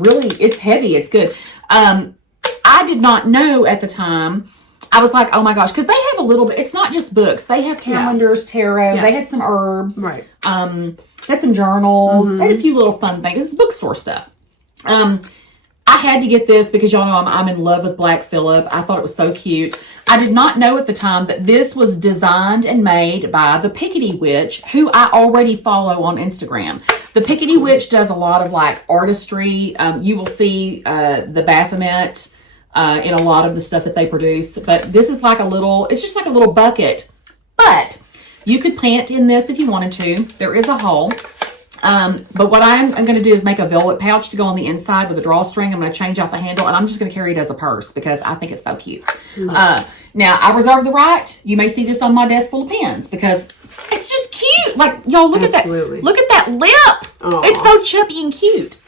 heavy. It's good. I did not know at the time. I was like, oh my gosh, because they have a little bit. It's not just books. They have calendars, tarot. They had some herbs. Right. They had some journals. They had a few little fun things. It's bookstore stuff. I had to get this because y'all know I'm in love with Black Phillip. I thought it was so cute. I did not know at the time that this was designed and made by the Pickety Witch, who I already follow on Instagram. The Pickety Witch does a lot of artistry. You will see the Baphomet in a lot of the stuff that they produce. But this is it's just like a little bucket. But you could plant in this if you wanted to. There is a hole. But what I'm going to do is make a velvet pouch to go on the inside with a drawstring. I'm going to change out the handle, and I'm just going to carry it as a purse because I think it's so cute. Now, I reserve the right. You may see this on my desk full of pins because it's just cute. Y'all, look at that. Look at that lip. Aww. It's so chubby and cute.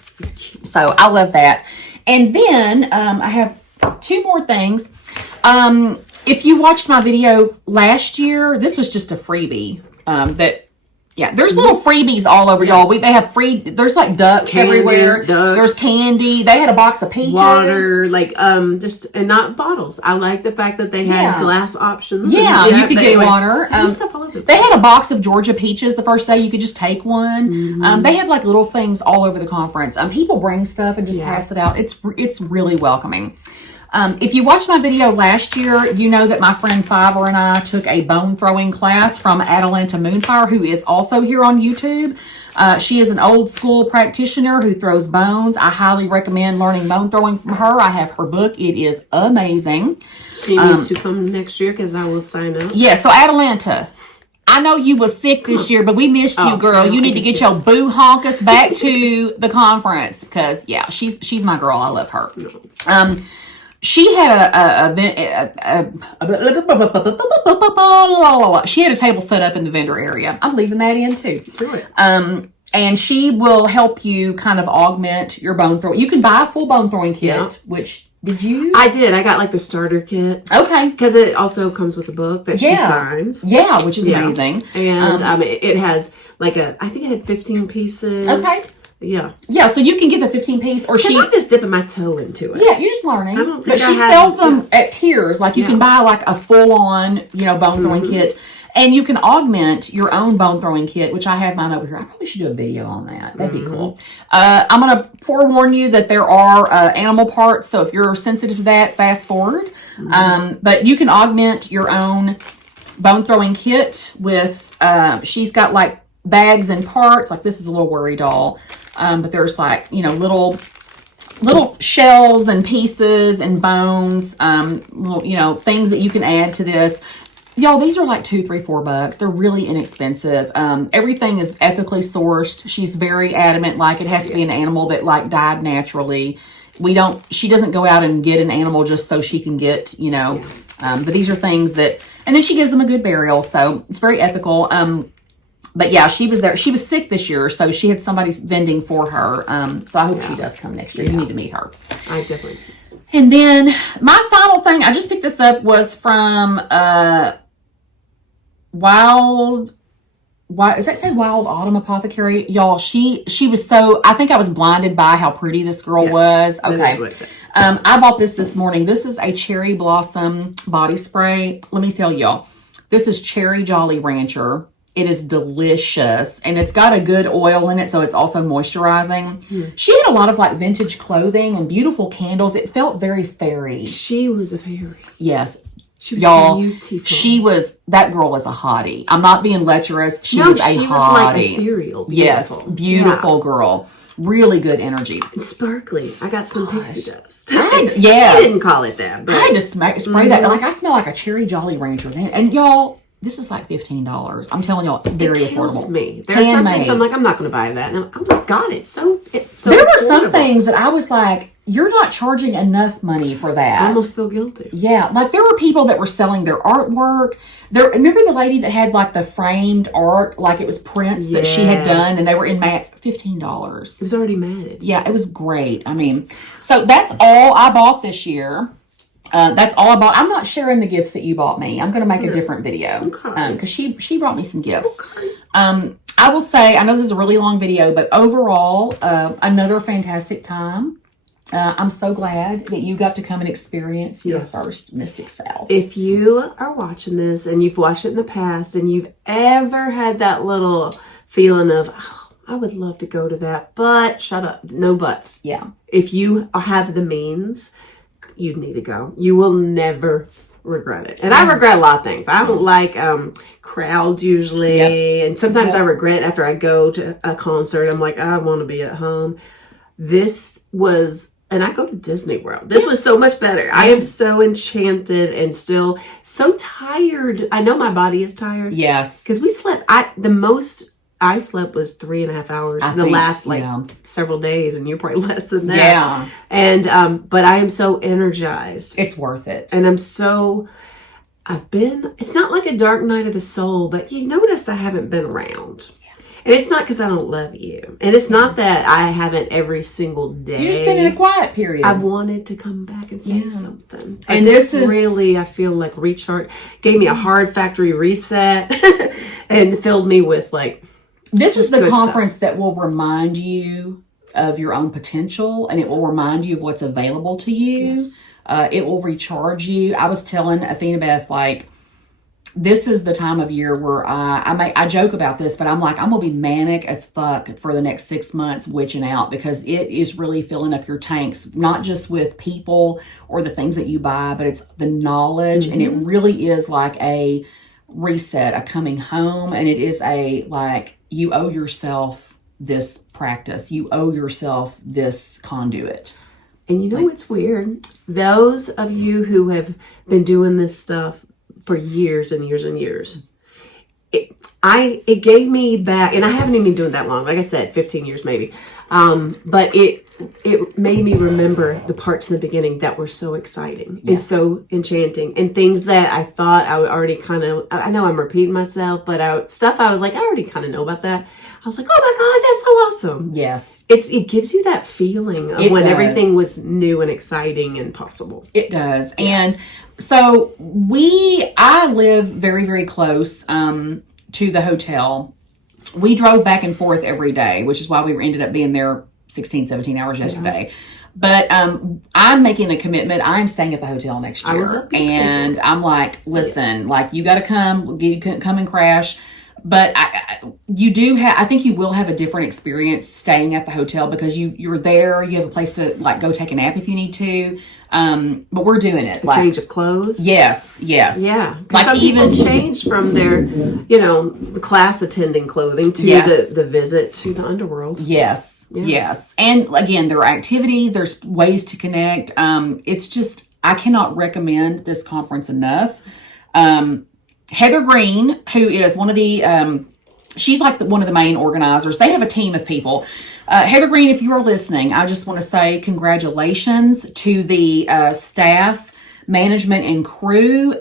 So I love that. And then I have two more things. If you watched my video last year, this was just a freebie. There's little freebies all over, y'all. They have there's ducks everywhere. There's candy. They had a box of peaches. Water, and not bottles. I like the fact that they had glass options. Yeah, you could get water. Stuff all over they had a box of Georgia peaches the first day. You could just take one. They have little things all over the conference. People bring stuff and just pass it out. It's really welcoming. If you watched my video last year, you know that my friend Fiver and I took a bone throwing class from Atalanta Moonfire, who is also here on YouTube. She is an old school practitioner who throws bones. I highly recommend learning bone throwing from her. I have her book. It is amazing. She needs to come next year because I will sign up. Yeah, so Atalanta, I know you was sick this year, but we missed you, girl. You need to get your boo honkus back to the conference because, she's my girl. I love her. She had she had a table set up in the vendor area. I'm leaving that in too. And she will help you kind of augment your bone throwing. You can buy a full bone throwing kit, which did you? I did. I got the starter kit. Okay. Because it also comes with a book that she signs. Yeah, which is amazing. And it has I think it had 15 pieces. Okay. Yeah. Yeah, so you can get the 15-piece or I'm just dipping my toe into it. Yeah, you're just learning. But she sells them at tiers. You can buy a full-on, bone throwing kit. And you can augment your own bone throwing kit, which I have mine over here. I probably should do a video on that. That'd be cool. I'm going to forewarn you that there are animal parts. So if you're sensitive to that, fast forward. But you can augment your own bone throwing kit with, she's got bags and parts. This is a little worry doll. But there's little shells and pieces and bones, little, things that you can add to this. Y'all, these are $2, $3, $4. They're really inexpensive. Everything is ethically sourced. She's very adamant, it has to be an animal that died naturally. She doesn't go out and get an animal just so she can get, but these are things that, and then she gives them a good burial. So it's very ethical. But yeah, she was there. She was sick this year, so she had somebody vending for her. So I hope she does come next year. You need to meet her. I definitely. And then my final thing, I just picked this up, was from does that say Wild Autumn Apothecary? Y'all, she was so, I think I was blinded by how pretty this girl was. Okay. That is what it says. I bought this morning. This is a cherry blossom body spray. Let me tell y'all, this is Cherry Jolly Rancher. It is delicious, and it's got a good oil in it, so it's also moisturizing. She had a lot of like vintage clothing and beautiful candles. It felt very fairy. She was a fairy. Yes. She was beautiful. That girl was a hottie. I'm not being lecherous. She was a hottie. She was like ethereal. Beautiful. Yes, beautiful girl. Really good energy. And sparkly. I got some pixie dust. Yeah. She didn't call it that. But. I had to spray that. Like, I smell like a Cherry Jolly Rancher. And y'all, this is like $15. I'm telling y'all, very affordable. Me. There are some things I'm like, I'm not going to buy that. And oh my God, it's so There were were some things that I was like, you're not charging enough money for that. I almost feel guilty. Yeah. Like, there were people that were selling their artwork. Remember the lady that had like the framed art, like it was prints that she had done, and they were in mats? $15. It was already matted. Yeah, it was great. I mean, so that's all I bought this year. That's all I bought. I'm not sharing the gifts that you bought me. I'm going to make a different video because she brought me some gifts. I will say, I know this is a really long video, but overall, another fantastic time. I'm so glad that you got to come and experience your first Mystic South. If you are watching this and you've watched it in the past and you've ever had that little feeling of, oh, I would love to go to that, but shut up, no buts. Yeah. If you have the means, you need to go. You will never regret it. And I regret a lot of things. I don't like crowds usually. And sometimes I regret after I go to a concert, I'm like, I want to be at home. This was, and I go to Disney World. This was so much better. I am so enchanted and still so tired. I know my body is tired. Yes. Because we slept, the most I slept was 3.5 hours last several days, and you're probably less than that. Yeah. And but I am so energized. It's worth it. And it's not like a dark night of the soul, but you notice I haven't been around. Yeah. And it's not because I don't love you. And it's not that I haven't every single day. You're just been in a quiet period. I've wanted to come back and say something. And this is really, I feel like recharge, gave me a hard factory reset and filled me with like, this is the conference that will remind you of your own potential, and it will remind you of what's available to you. Yes. It will recharge you. I was telling AthenaBeth, like, this is the time of year where I joke about this, but I'm like, I'm going to be manic as fuck for the next 6 months witching out, because it is really filling up your tanks, not just with people or the things that you buy, but it's the knowledge. And it really is like a reset, a coming home. And it is you owe yourself this practice. You owe yourself this conduit. And you know what's weird? Those of you who have been doing this stuff for years and years and years, it gave me back, and I haven't even been doing that long. Like I said, 15 years maybe. But it made me remember the parts in the beginning that were so exciting and so enchanting, and things that I thought I would already kind of, I know I'm repeating myself, but stuff I was like, I already kind of know about that. I was like, oh my God, that's so awesome. Yes. It gives you that feeling of when everything was new and exciting and possible. It does. Yeah. And so I live very, very close to the hotel. We drove back and forth every day, which is why we ended up being there 16, 17 hours yesterday. But I'm making a commitment. I'm staying at the hotel next year. And I'm like, listen, like, you got to come and crash. But I think you will have a different experience staying at the hotel, because you're there. You have a place to like go take a nap if you need to. But we're doing it. A change of clothes. Yes. Yeah. Like some people change from their, the class attending clothing to the visit to the Underworld. Yes. Yeah. Yes. And again, there are activities. There's ways to connect. It's just, I cannot recommend this conference enough. Heather Green, who is one of the, she's like one of the main organizers. They have a team of people. Heather Green, if you are listening, I just want to say congratulations to the staff, management, and crew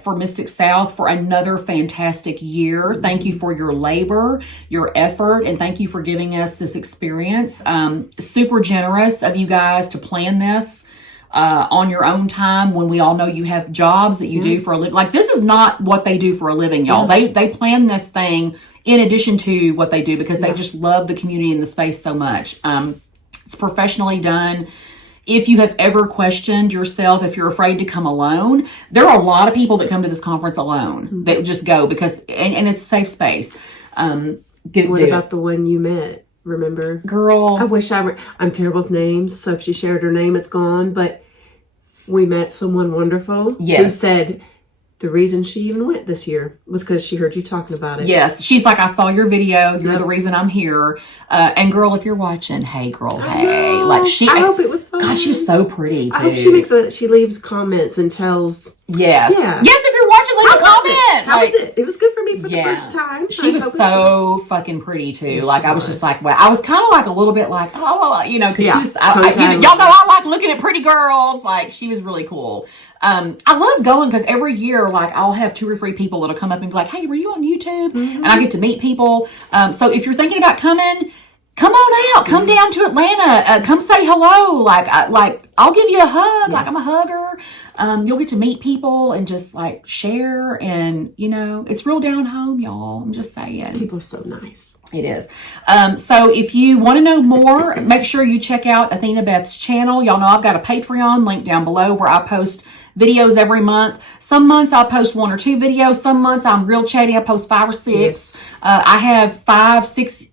for Mystic South for another fantastic year. Thank you for your labor, your effort, and thank you for giving us this experience. Super generous of you guys to plan this. on your own time when we all know you have jobs that you do for a living. Like, this is not what they do for a living, y'all. They plan this thing in addition to what they do because they just love the community and the space so much. It's professionally done. If you have ever questioned yourself, if you're afraid to come alone, there are a lot of people that come to this conference alone that just go because, and it's a safe space. What about the one you met? Remember? Girl. I wish I'm terrible with names, so if she shared her name, it's gone, but we met someone wonderful who said the reason she even went this year was because she heard you talking about it. Yes. She's like, I saw your video. You're the reason I'm here. And girl, if you're watching, hey girl, hey. Like I hope it was fun. God, she was so pretty too. I hope she leaves comments and tells. Yes. Yeah. Yes, if you're watching, leave a comment. How was it? It was good for me for the first time. She was so fucking pretty too. Yes, like I was just like, well, I was kind of like a little bit like, you know, because she was, y'all know I like looking at pretty girls. Like she was really cool. I love going because every year, like, I'll have 2 or 3 people that'll come up and be like, hey, were you on YouTube? And I get to meet people. So if you're thinking about coming, come on out. Come down to Atlanta. Come say hello. Like, I'll give you a hug. Yes. Like, I'm a hugger. You'll get to meet people and just, like, share. And, you know, it's real down home, y'all. I'm just saying. People are so nice. It is. So if you want to know more, make sure you check out AthenaBeth's channel. Y'all know I've got a Patreon link down below where I post videos every month. Some months I'll post 1 or 2 videos. Some months I'm real chatty. I post 5 or 6. Yes. I have 5, 6,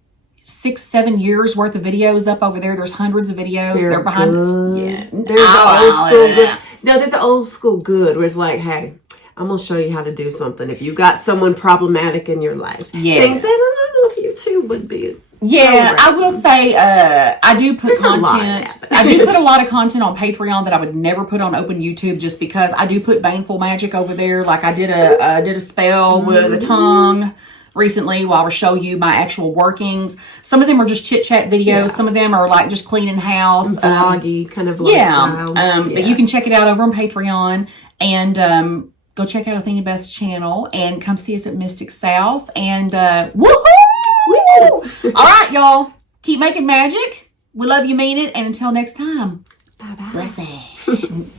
7 years worth of videos up over there. There's hundreds of videos. They're behind. Good. Yeah. They're the old school good. No, they're the old school good where it's like, hey, I'm going to show you how to do something. If you got someone problematic in your life. Yeah. Things that I don't know if YouTube would be. Yeah, I will say I do put content. I do put a lot of content on Patreon that I would never put on open YouTube just because I do put baneful magic over there. Like I did a spell with a tongue recently while I show you my actual workings. Some of them are just chit chat videos. Yeah. Some of them are like just cleaning house, vloggy kind of lifestyle. But you can check it out over on Patreon and go check out AthenaBeth's channel and come see us at Mystic South and woohoo! All right, y'all. Keep making magic. We love you, mean it. And until next time. Bye-bye. Blessing.